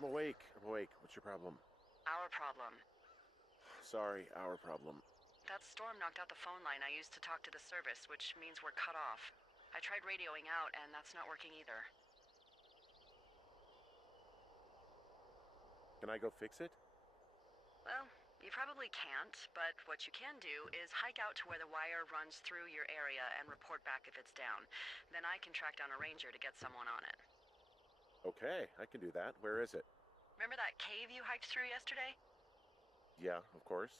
I'm awake. What's your problem? Our problem. Sorry, our problem. That storm knocked out the phone line I used to talk to the service, which means we're cut off. I tried radioing out, and that's not working either. Can I go fix it? Well, you probably can't, but what you can do is hike out to where the wire runs through your area and report back if it's down. Then I can track down a ranger to get someone on it. Okay, I can do that. Where is it? Remember that cave you hiked through yesterday? Yeah, of course.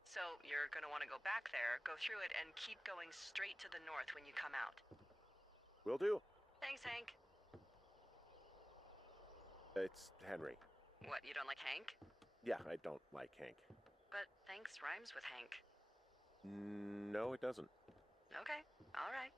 So you're going to want to go back there, go through it, and keep going straight to the north when you come out. Will do. Thanks, Hank. It's Henry. What, you don't like Hank? Yeah, I don't like Hank. But thanks rhymes with Hank. No, it doesn't. Okay, all right.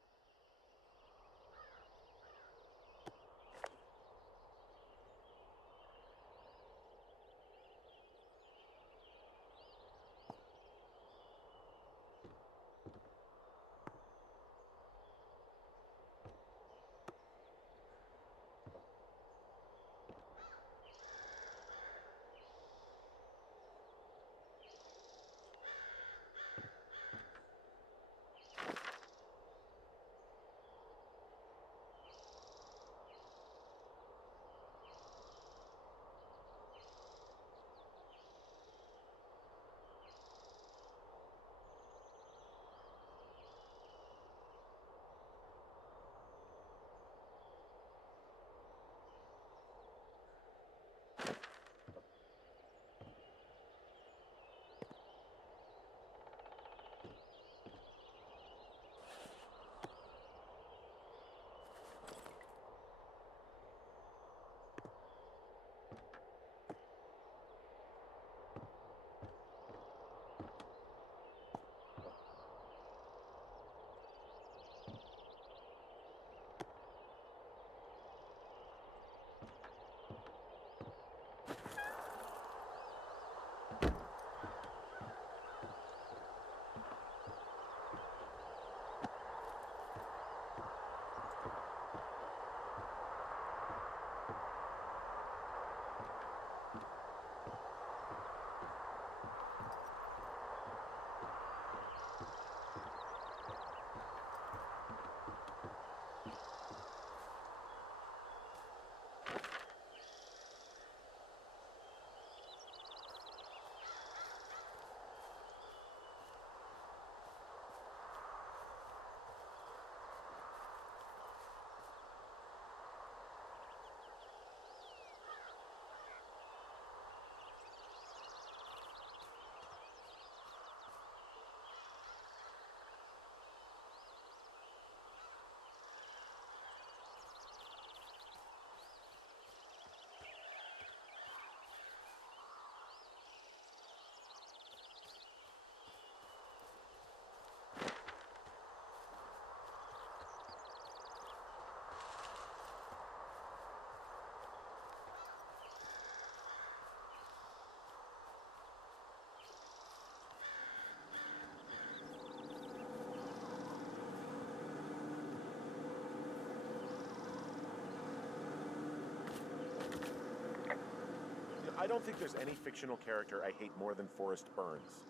I don't think there's any fictional character I hate more than Forrest Burns.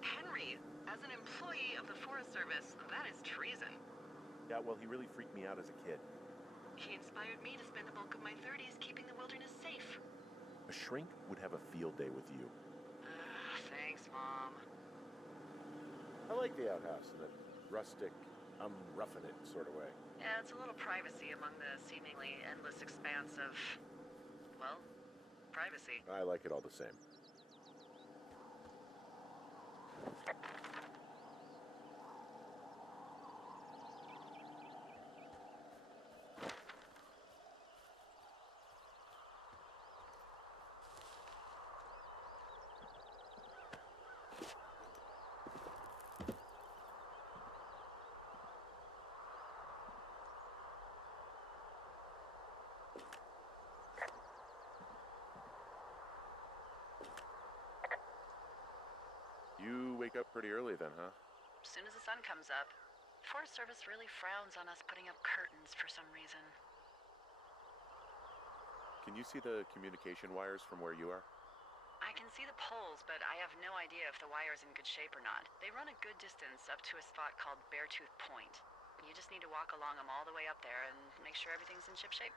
Henry, as an employee of the Forest Service, that is treason. Yeah, well, he really freaked me out as a kid. He inspired me to spend the bulk of my 30s keeping the wilderness safe. A shrink would have a field day with you. Thanks, Mom. I like the outhouse in a rustic, I'm roughing it sort of way. Yeah, it's a little privacy among the seemingly endless expanse of, well, privacy. I like it all the same. You wake up pretty early then, huh? As soon as the sun comes up. Forest Service really frowns on us putting up curtains for some reason. can you see the communication wires from where you are? I can see the poles, but I have no idea if the wire's in good shape or not. They run a good distance up to a spot called Beartooth Point. You just need to walk along them all the way up there and make sure everything's in ship shape.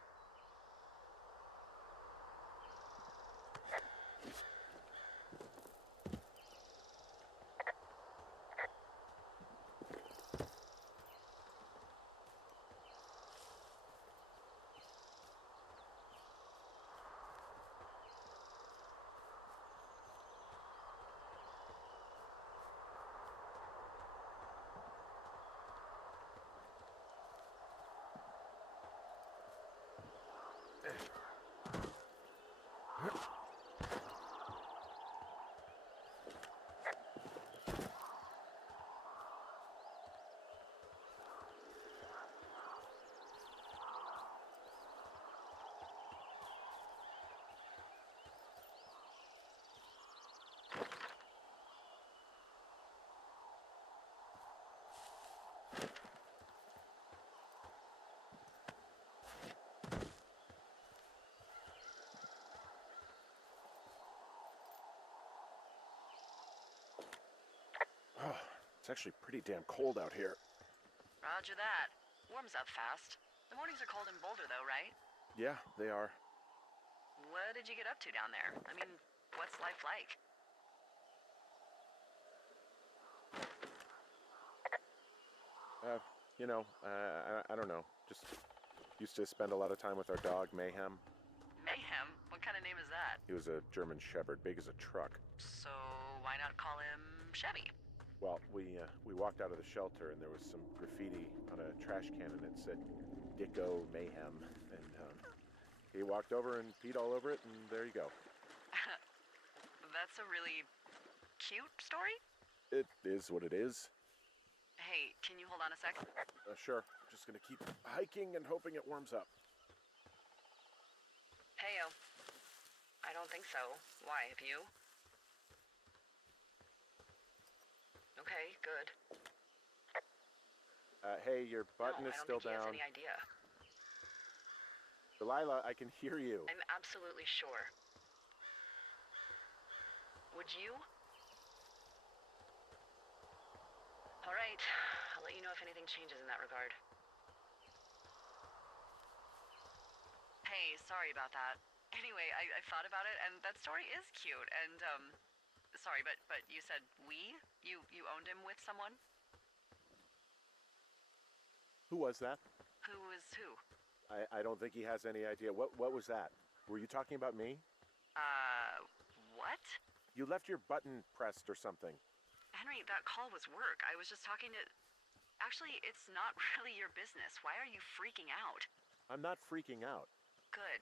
Oh, it's actually pretty damn cold out here. Roger that. Warms up fast. The mornings are cold in Boulder, though, right? Yeah, they are. What did you get up to down there? I mean, what's life like? I don't know. Just used to spend a lot of time with our dog, Mayhem. Mayhem? What kind of name is that? He was a German Shepherd, big as a truck. So why not call him Chevy? Well, we walked out of the shelter and there was some graffiti on a trash can and it said Dicko Mayhem. And he walked over and peed all over it and there you go. That's a really cute story? It is what it is. Hey, can you hold on a sec? Sure. Just gonna keep hiking and hoping it warms up. Heyo. I don't think so. Why, have you? Okay, good. Hey, your button is still down. I don't think he has any idea. Delilah, I can hear you. I'm absolutely sure. Would you? All right. I'll let you know if anything changes in that regard. Hey, sorry about that. Anyway, I thought about it, and that story is cute, and, sorry, but you said we? You owned him with someone? Who was that? Who was who? I don't think he has any idea. What was that? Were you talking about me? What? You left your button pressed or something. Henry, that call was work. I was just talking to... Actually, it's not really your business. Why are you freaking out? I'm not freaking out. Good.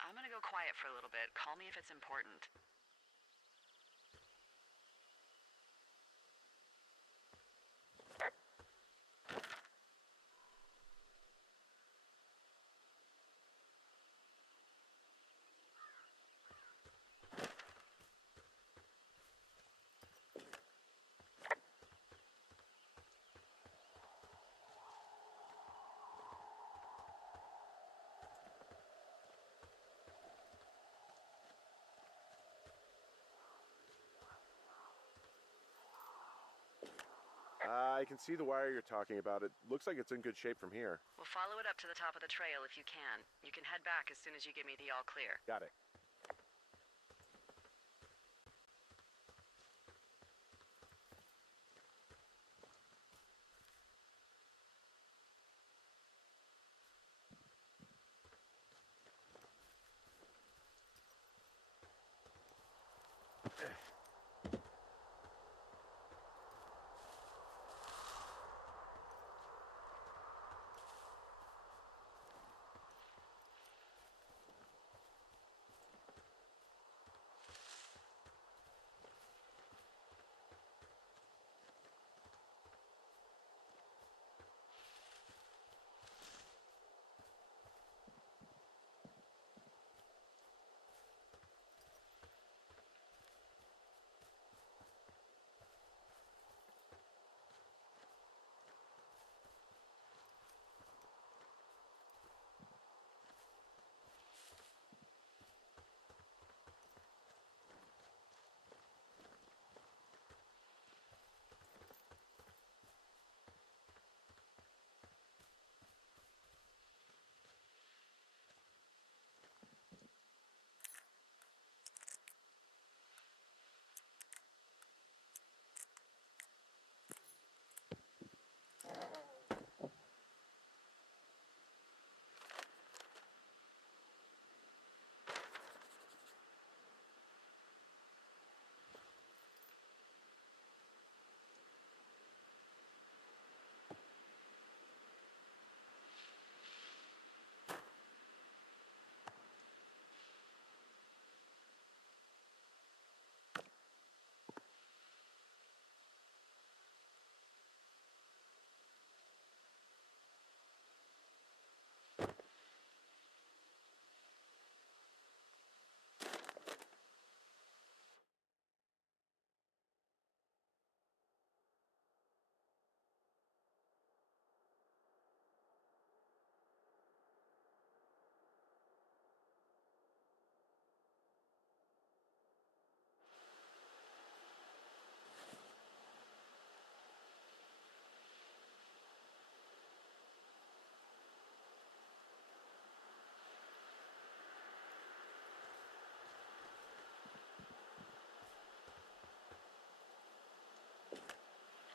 I'm gonna go quiet for a little bit. Call me if it's important. I can see the wire you're talking about. It looks like it's in good shape from here. We'll follow it up to the top of the trail if you can. You can head back as soon as you give me the all clear. Got it.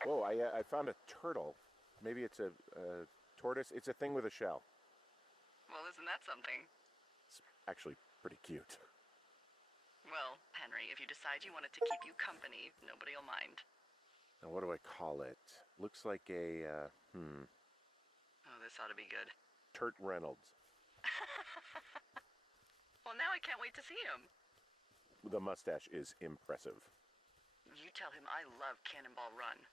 Whoa, I found a turtle. Maybe it's a tortoise. It's a thing with a shell. Well, isn't that something? It's actually pretty cute. Well, Henry, if you decide you want it to keep you company, nobody'll mind. Now, what do I call it? Looks like a, Oh, this ought to be good. Turt Reynolds. Well, now I can't wait to see him. The mustache is impressive. You tell him I love Cannonball Run.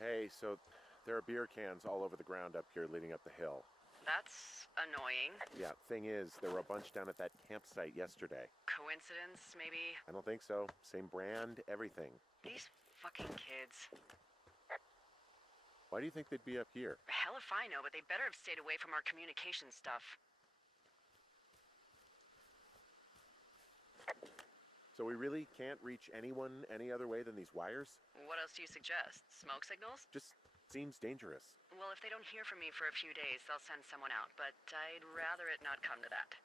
Hey, so there are beer cans all over the ground up here leading up the hill. That's annoying. Yeah, thing is, there were a bunch down at that campsite yesterday. Coincidence, maybe? I don't think so. Same brand, everything. These fucking kids. Why do you think they'd be up here? Hell if I know, but they better have stayed away from our communication stuff. So we really can't reach anyone any other way than these wires? What else do you suggest? Smoke signals? Just seems dangerous. Well, if they don't hear from me for a few days, they'll send someone out, but I'd rather it not come to that.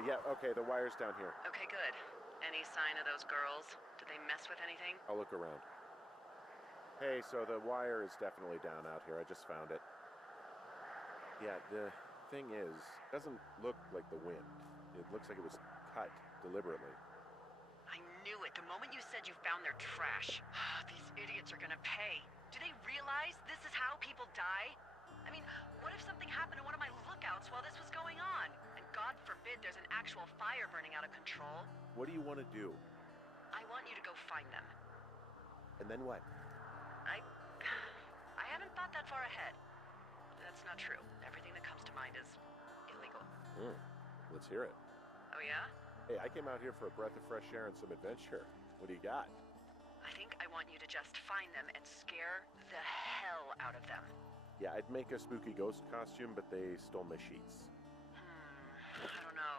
Yeah, okay, the wire's down here. Okay, good. Any sign of those girls? Did they mess with anything? I'll look around. Hey, so the wire is definitely down out here. I just found it. Yeah, the thing is, it doesn't look like the wind. It looks like it was cut deliberately. I knew it. The moment you said you found their trash. These idiots are gonna pay. Do they realize this is how people die? I mean, what if something happened to one of my lookouts while this was going on? And God forbid there's an actual fire burning out of control. What do you want to do? I want you to go find them. And then what? I haven't thought that far ahead. That's not true. Everything that comes to mind is illegal. Let's hear it. Oh yeah? Hey, I came out here for a breath of fresh air and some adventure. What do you got? I think I want you to just find them and scare the hell out of them. Yeah, I'd make a spooky ghost costume, but they stole my sheets. I don't know.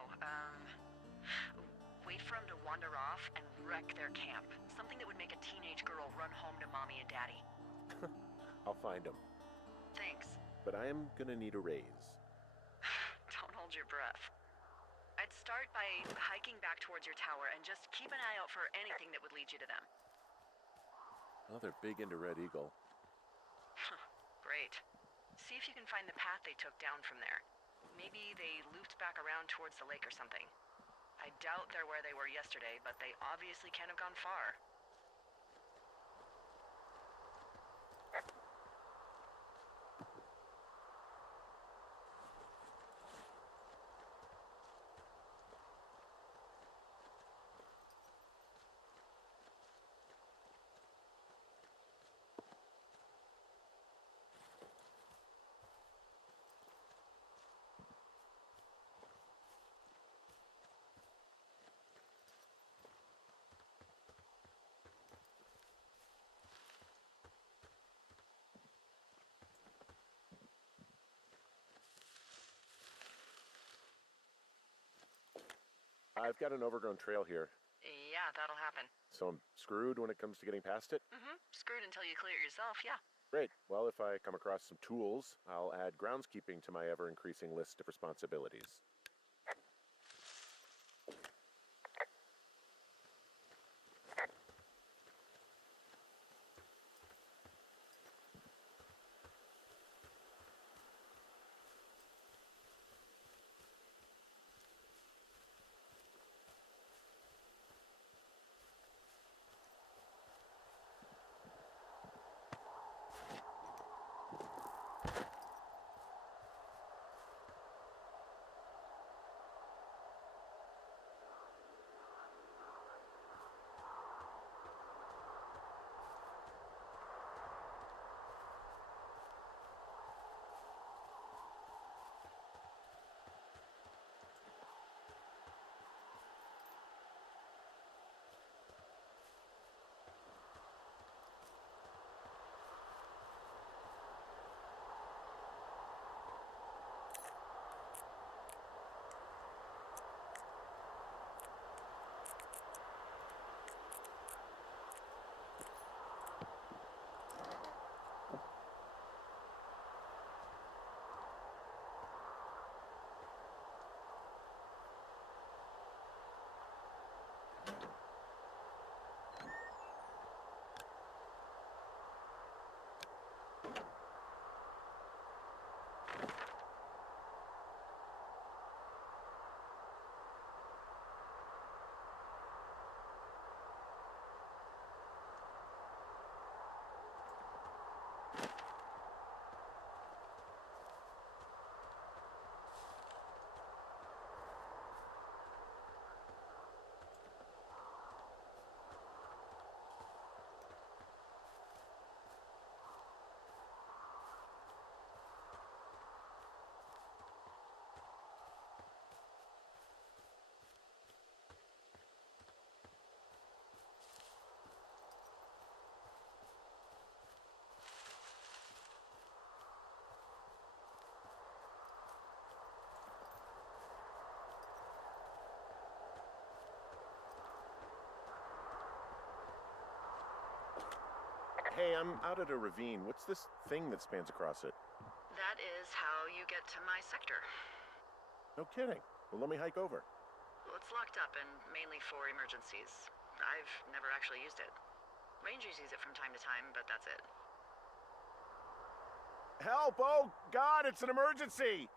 Wait for them to wander off and wreck their camp. Something that would make a teenage girl run home to mommy and daddy. I'll find them. Thanks. But I am gonna need a raise. Don't hold your breath. I'd start by hiking back towards your tower and just keep an eye out for anything that would lead you to them. Oh, they're big into Red Eagle. Great. See if you can find the path they took down from there. Maybe they looped back around towards the lake or something. I doubt they're where they were yesterday, but they obviously can't have gone far. I've got an overgrown trail here, Yeah, that'll happen. so I'm screwed when it comes to getting past it? Screwed until you clear it yourself, yeah. Great. Well, if I come across some tools, I'll add groundskeeping to my ever-increasing list of responsibilities. Hey, I'm out at a ravine. What's this thing that spans across it? That is how you get to my sector. No kidding. Well, let me hike over. Well, it's locked up and mainly for emergencies. I've never actually used it. Rangers use it from time to time, but that's it. Help! Oh, God, it's an emergency!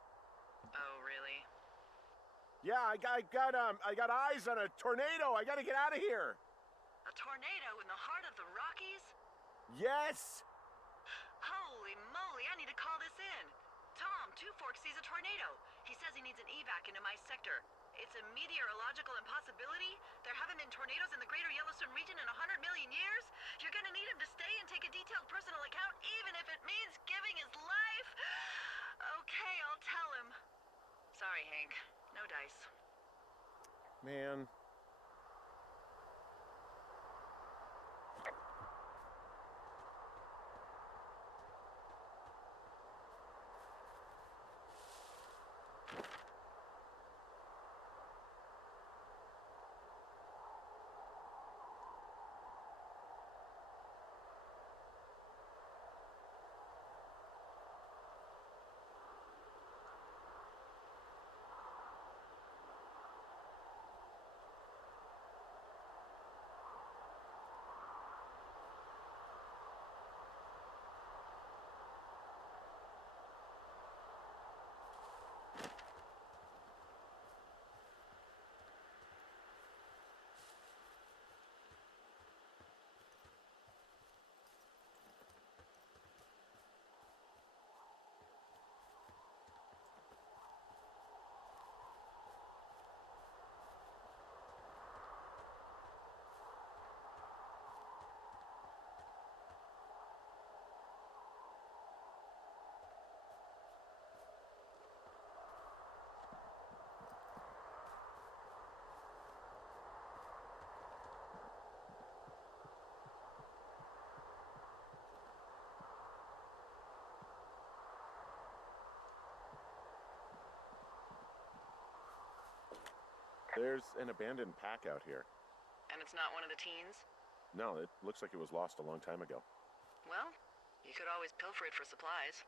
Oh, really? Yeah, I got eyes on a tornado. I gotta get out of here. A tornado in the heart of the Rockies? Yes! Holy moly, I need to call this in. Tom, Two Forks sees a tornado. He says he needs an evac into my sector. It's a meteorological impossibility. There haven't been tornadoes in the greater Yellowstone region in 100 million years. You're gonna need him to stay and take a detailed personal account, even if it means giving his life. Okay, I'll tell him. Sorry, Hank. No dice. Man. There's an abandoned pack out here. And it's not one of the teens? No, it looks like it was lost a long time ago. Well, you could always pilfer it for supplies.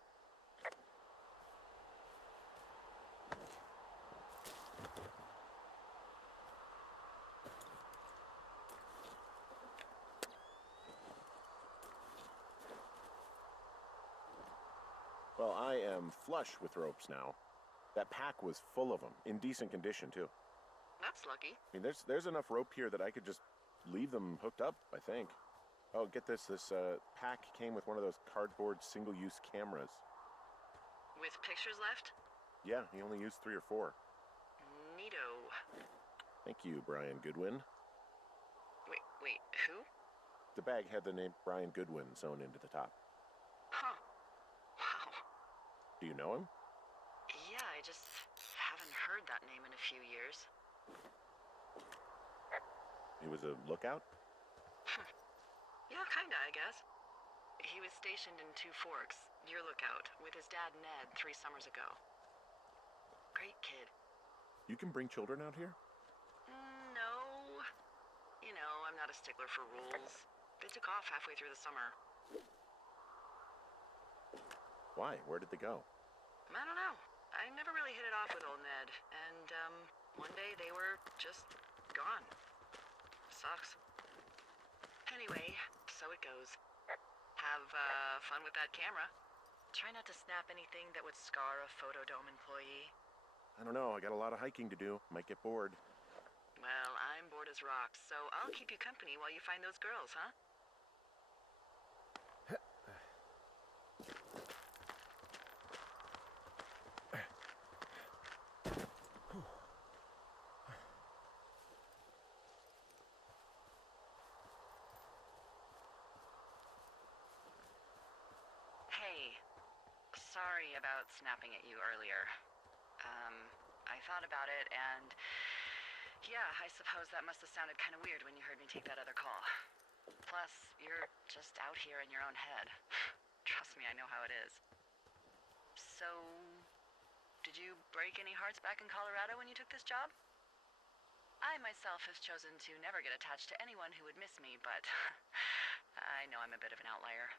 Well, I am flush with ropes now. That pack was full of them, in decent condition, too. That's lucky. I mean, there's enough rope here that I could just leave them hooked up, I think. Oh, get this. This pack came with one of those cardboard single-use cameras. With pictures left? Yeah, he only used 3 or 4. Neato. Thank you, Brian Goodwin. Wait, who? The bag had the name Brian Goodwin sewn into the top. Huh. Wow. Do you know him? Yeah, I just haven't heard that name in a few years. He was a lookout? Yeah, kinda, I guess. He was stationed in Two Forks, your lookout, with his dad Ned 3 summers ago. Great kid. You can bring children out here? No. You know, I'm not a stickler for rules. They took off halfway through the summer. Why? Where did they go? I don't know. I never really hit it off with old Ned, and, one day they were just gone. Sucks. Anyway, so it goes. Have, fun with that camera. Try not to snap anything that would scar a Photodome employee. I don't know. I got a lot of hiking to do. Might get bored. Well, I'm bored as rocks, so I'll keep you company while you find those girls, huh? Hey, sorry about snapping at you earlier. I thought about it, and yeah, I suppose that must have sounded kind of weird when you heard me take that other call. Plus, you're just out here in your own head. Trust me, I know how it is. So, did you break any hearts back in Colorado when you took this job? I myself have chosen to never get attached to anyone who would miss me, but I know I'm a bit of an outlier.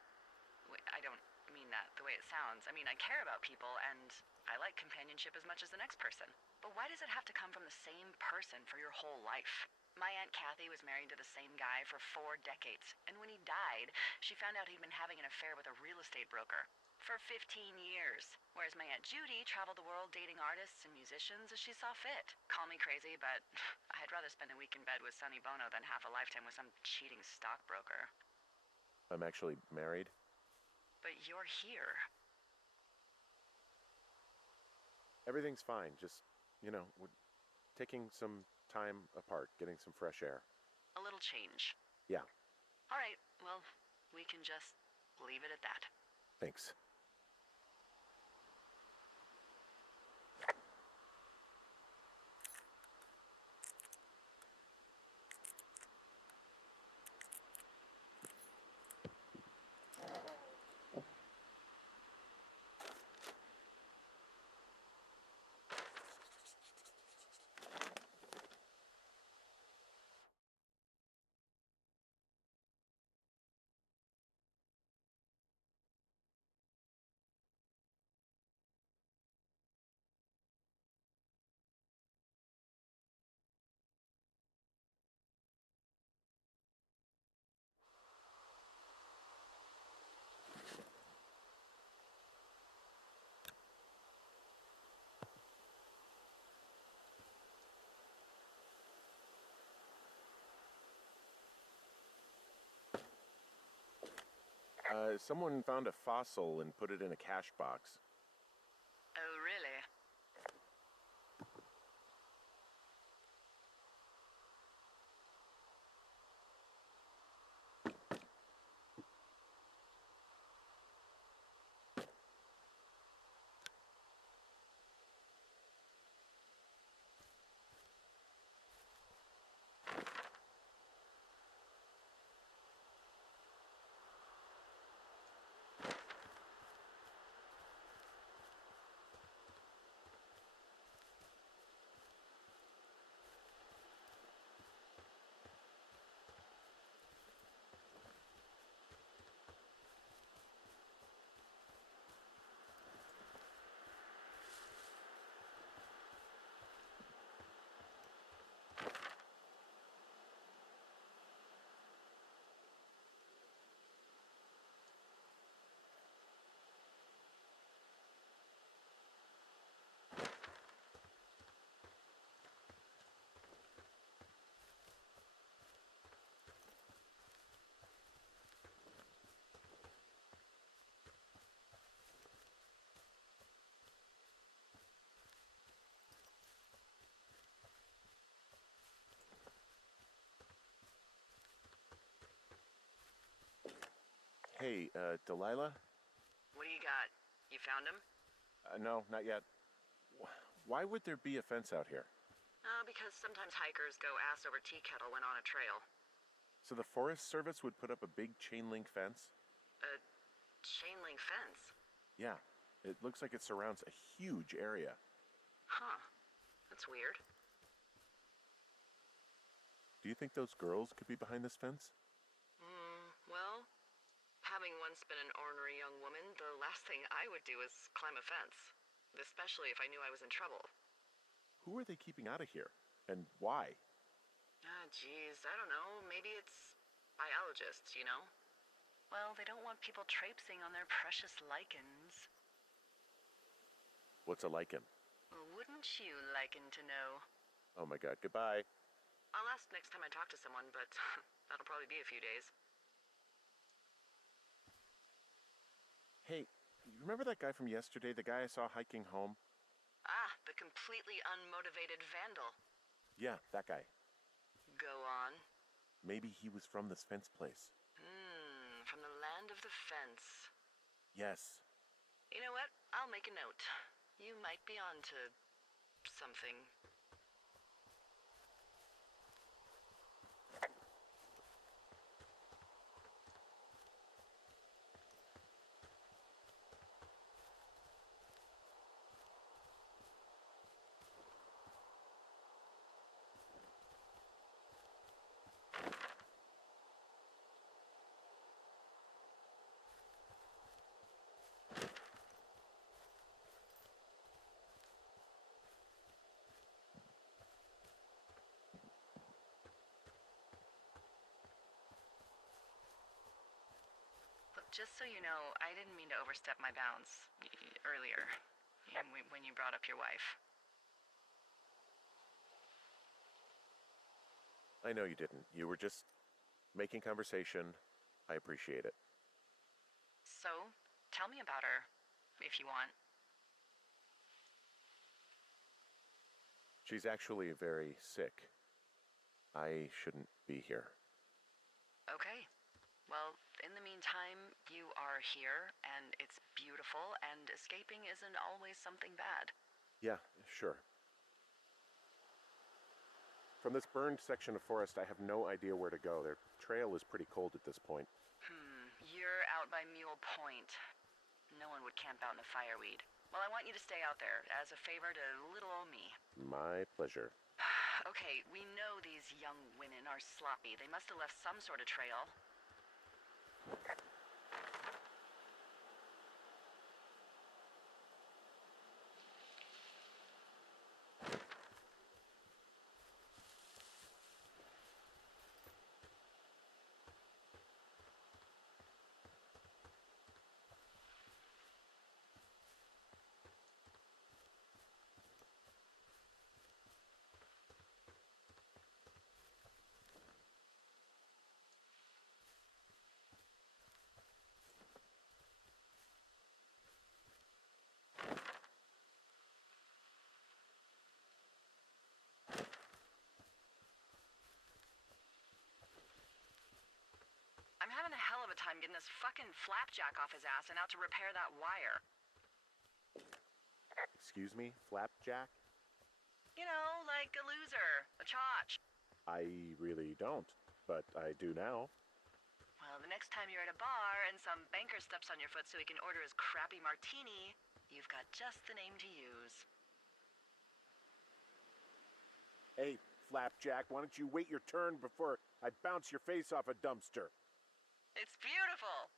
I don't mean that the way it sounds. I mean, I care about people, and I like companionship as much as the next person. But why does it have to come from the same person for your whole life? My Aunt Kathy was married to the same guy for 4 decades, and when he died, she found out he'd been having an affair with a real estate broker for 15 years. Whereas my Aunt Judy traveled the world dating artists and musicians as she saw fit. Call me crazy, but I'd rather spend a week in bed with Sonny Bono than half a lifetime with some cheating stockbroker. I'm actually married. But you're here. Everything's fine. Just, we're taking some time apart, getting some fresh air. A little change. Yeah. All right, well, we can just leave it at that. Thanks. Someone found a fossil and put it in a cash box. Oh, really? Hey, Delilah? What do you got? You found him? No, not yet. Why would there be a fence out here? Because sometimes hikers go ass over tea kettle when on a trail. So the Forest Service would put up a big chain link fence? A chain link fence? Yeah, it looks like it surrounds a huge area. Huh. That's weird. Do you think those girls could be behind this fence? Well, having once been an ornery young woman, the last thing I would do is climb a fence. Especially if I knew I was in trouble. Who are they keeping out of here? And why? Geez, I don't know. Maybe it's biologists, you know? Well, they don't want people traipsing on their precious lichens. What's a lichen? Wouldn't you liken to know? Oh my god, goodbye. I'll ask next time I talk to someone, but that'll probably be a few days. Hey, you remember that guy from yesterday, the guy I saw hiking home? Ah, the completely unmotivated vandal. Yeah, that guy. Go on. Maybe he was from this fence place. From the land of the fence. Yes. You know what? I'll make a note. You might be onto something. Look, just so you know, I didn't mean to overstep my bounds earlier when you brought up your wife. I know you didn't. You were just making conversation. I appreciate it. So, tell me about her, if you want. She's actually very sick. I shouldn't be here. Okay. Well, in the meantime, you are here, and it's beautiful, and escaping isn't always something bad. Yeah, sure. From this burned section of forest, I have no idea where to go. Their trail is pretty cold at this point. You're out by Mule Point. No one would camp out in the fireweed. Well, I want you to stay out there, as a favor to little old me. My pleasure. Okay, we know these young women are sloppy. They must have left some sort of trail. I'm having a hell of a time getting this fucking flapjack off his ass and out to repair that wire. Excuse me, Flapjack? You know, like a loser, a chotch. I really don't, but I do now. Well, the next time you're at a bar and some banker steps on your foot so he can order his crappy martini, you've got just the name to use. Hey, Flapjack, why don't you wait your turn before I bounce your face off a dumpster? It's beautiful.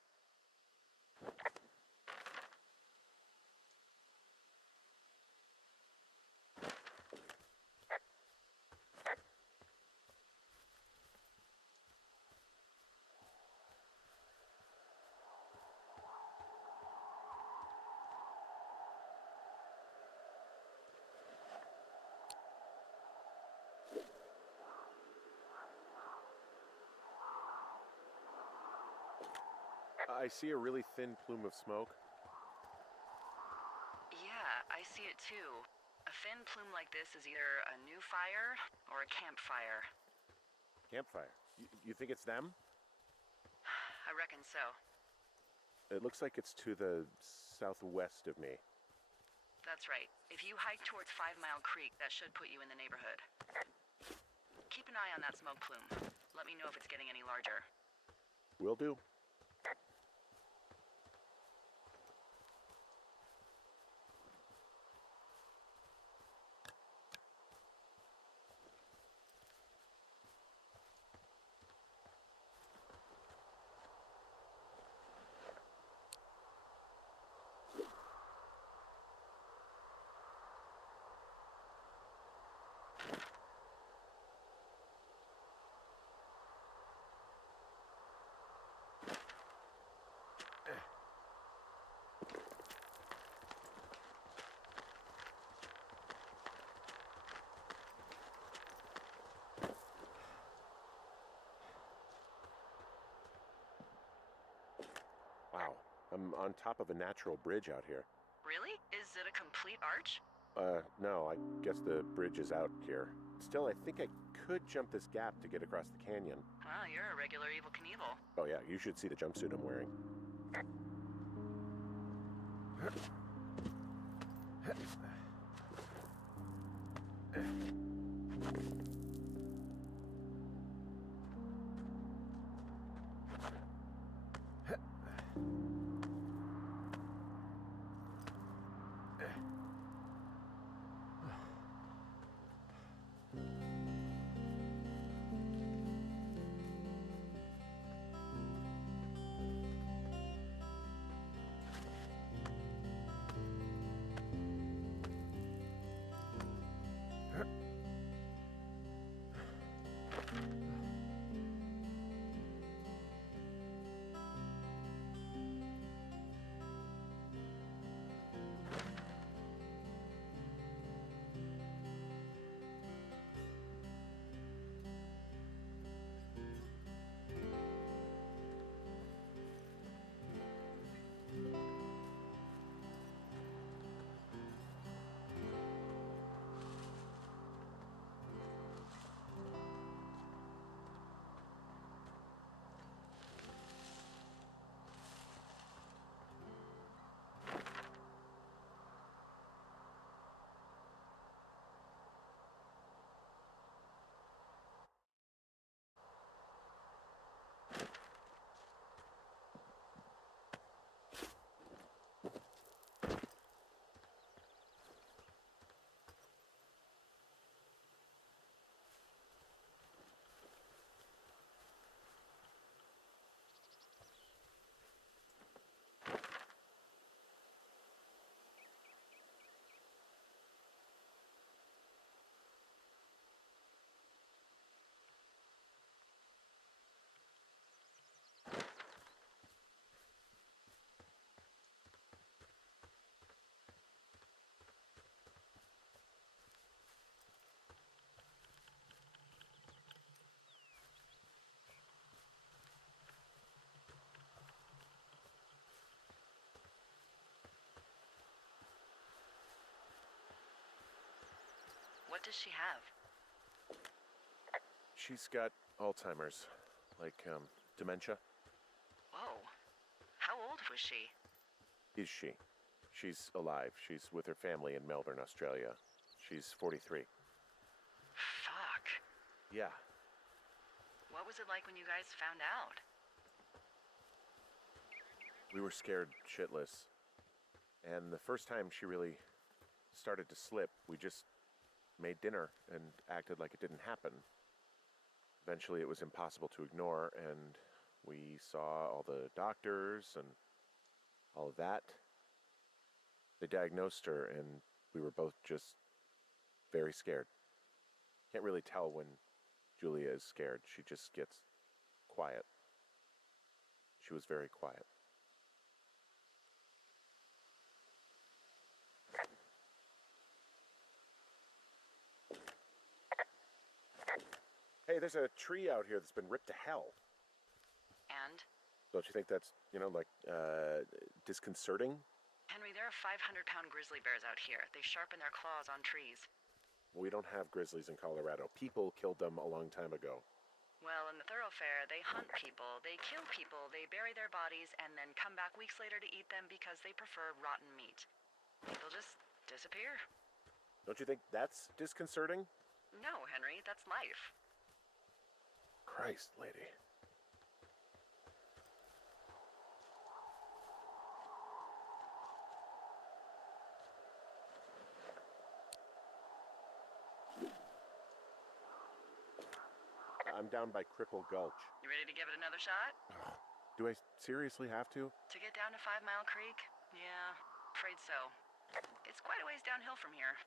I see a really thin plume of smoke. Yeah, I see it too. A thin plume like this is either a new fire or a campfire. Campfire. You think it's them? I reckon so. It looks like it's to the southwest of me. That's right. If you hike towards 5 Mile Creek, that should put you in the neighborhood. Keep an eye on that smoke plume. Let me know if it's getting any larger. Will do. Wow, I'm on top of a natural bridge out here. Really? Is it a complete arch? No, I guess the bridge is out here. Still, I think I could jump this gap to get across the canyon. Well, you're a regular Evel Knievel. Oh yeah, you should see the jumpsuit I'm wearing. What does she have? She's got Alzheimer's, like, dementia. Whoa. How old was she? Is she? She's alive. She's with her family in Melbourne, Australia. She's 43. Fuck. Yeah. What was it like when you guys found out? We were scared shitless. And the first time she really started to slip, we just made dinner and acted like it didn't happen. Eventually it was impossible to ignore, and we saw all the doctors and all of that. They diagnosed her, and we were both just very scared. Can't really tell when Julia is scared. She just gets quiet. She was very quiet. Hey, there's a tree out here that's been ripped to hell. And? Don't you think that's, disconcerting? Henry, there are 500-pound grizzly bears out here. They sharpen their claws on trees. We don't have grizzlies in Colorado. People killed them a long time ago. Well, in the thoroughfare, they hunt people, they kill people, they bury their bodies, and then come back weeks later to eat them because they prefer rotten meat. People just disappear. Don't you think that's disconcerting? No, Henry, that's life. Christ, lady. I'm down by Cripple Gulch. You ready to give it another shot? Do I seriously have to? To get down to 5 Mile Creek? Yeah, afraid so. It's quite a ways downhill from here.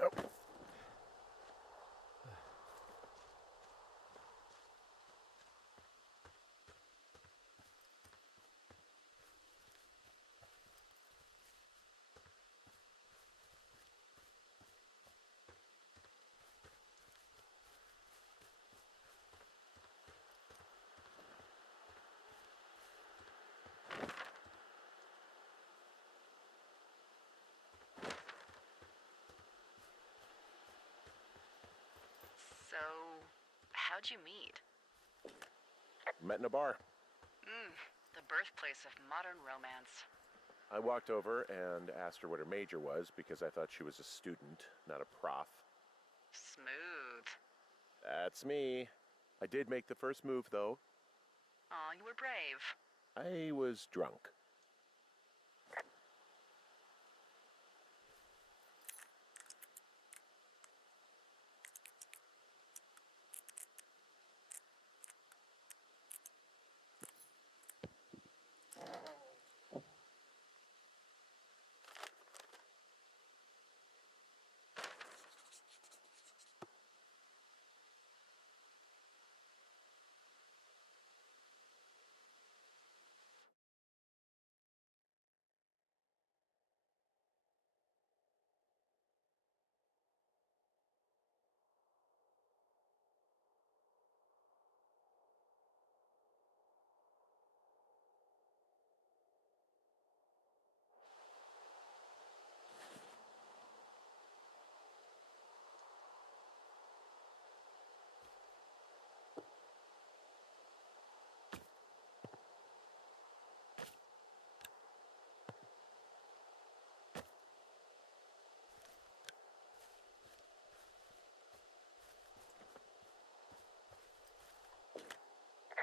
Nope. So, how'd you meet? Met in a bar. The birthplace of modern romance. I walked over and asked her what her major was because I thought she was a student, not a prof. Smooth. That's me. I did make the first move, though. Aw, you were brave. I was drunk.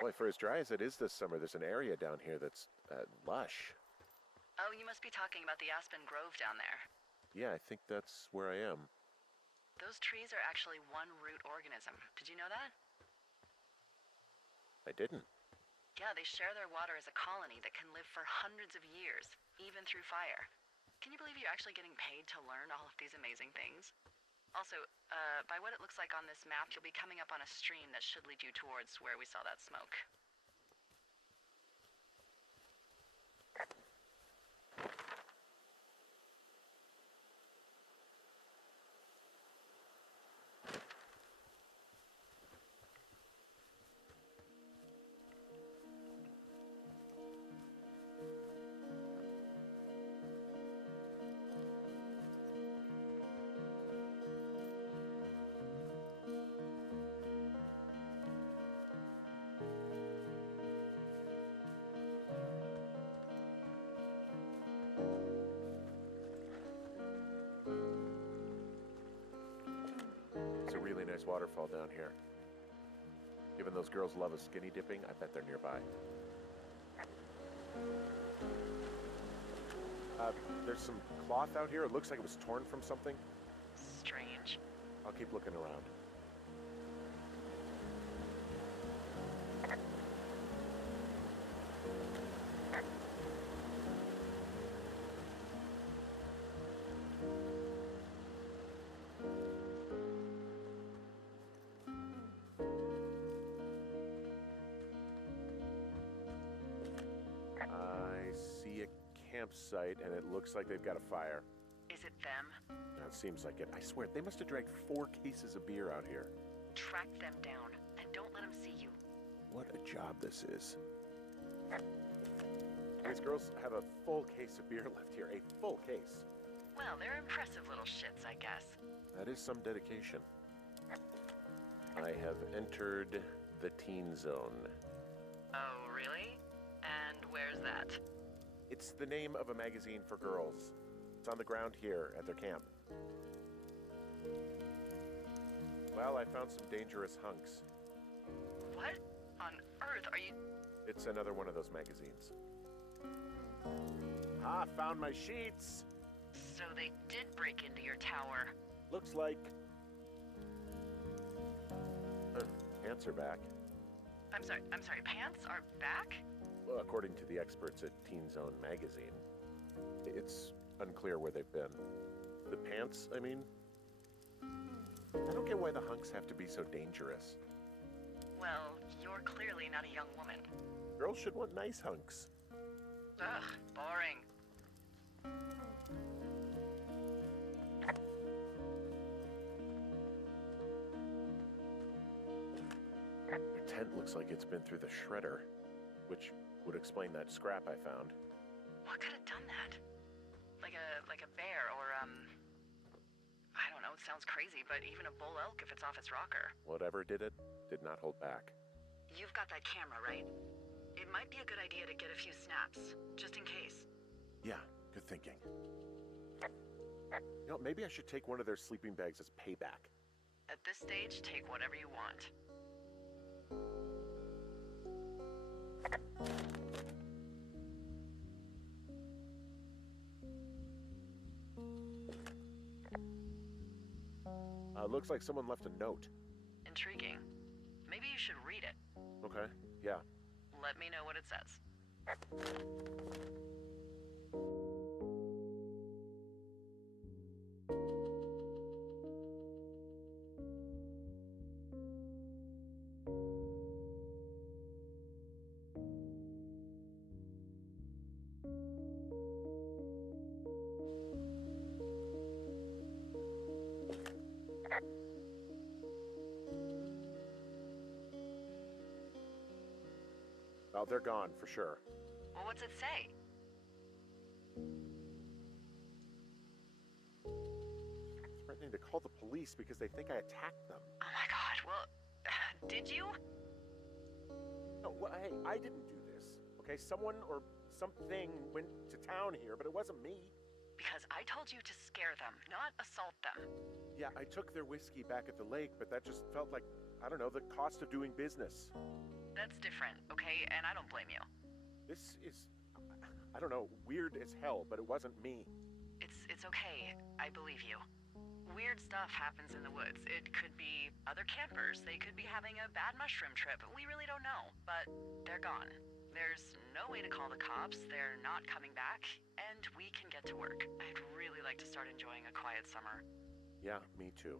Boy, for as dry as it is this summer, there's an area down here that's lush. Oh, you must be talking about the Aspen Grove down there. Yeah, I think that's where I am. Those trees are actually one root organism. Did you know that? I didn't. Yeah, they share their water as a colony that can live for hundreds of years, even through fire. Can you believe you're actually getting paid to learn all of these amazing things? Also, by what it looks like on this map, you'll be coming up on a stream that should lead you towards where we saw that smoke. It's a really nice waterfall down here. Given those girls love a skinny dipping, I bet they're nearby. There's some cloth out here. It looks like it was torn from something. Strange. I'll keep looking around. I see a campsite, and it looks like they've got a fire. Is it them? That seems like it. I swear, they must have dragged 4 cases of beer out here. Track them down, and don't let them see you. What a job this is. These girls have a full case of beer left here. A full case. Well, they're impressive little shits, I guess. That is some dedication. I have entered the teen zone. Oh, really? And where's that? It's the name of a magazine for girls. It's on the ground here at their camp. Well, I found some dangerous hunks. What on earth are you... It's another one of those magazines. Ah, found my sheets! So they did break into your tower. Looks like... pants are back. I'm sorry, pants are back? Well, according to the experts at Teen Zone magazine. It's unclear where they've been. The pants, I mean... I don't get why the hunks have to be so dangerous. Well, you're clearly not a young woman. Girls should want nice hunks. Ugh, boring. Their tent looks like it's been through the shredder, which would explain that scrap I found. What could have done that? Like a bear or, I don't know, it sounds crazy, but even a bull elk if it's off its rocker. Whatever did it, did not hold back. You've got that camera, right? It might be a good idea to get a few snaps, just in case. Yeah, good thinking. You know, maybe I should take one of their sleeping bags as payback. At this stage, take whatever you want. Looks like someone left a note. Intriguing. Maybe you should read it. Okay, yeah. Let me know what it says. Oh, they're gone, for sure. Well, what's it say? Threatening to call the police because they think I attacked them. Oh my god, well, did you? No, well, hey, I didn't do this. Okay, someone or something went to town here, but it wasn't me. Because I told you to scare them, not assault them. Yeah, I took their whiskey back at the lake, but that just felt like, I don't know, the cost of doing business. That's different, okay? And I don't blame you. This is, I don't know, weird as hell, but it wasn't me. It's okay. I believe you. Weird stuff happens in the woods. It could be other campers. They could be having a bad mushroom trip. We really don't know, but they're gone. There's no way to call the cops. They're not coming back, and we can get to work. I'd really like to start enjoying a quiet summer. Yeah, me too.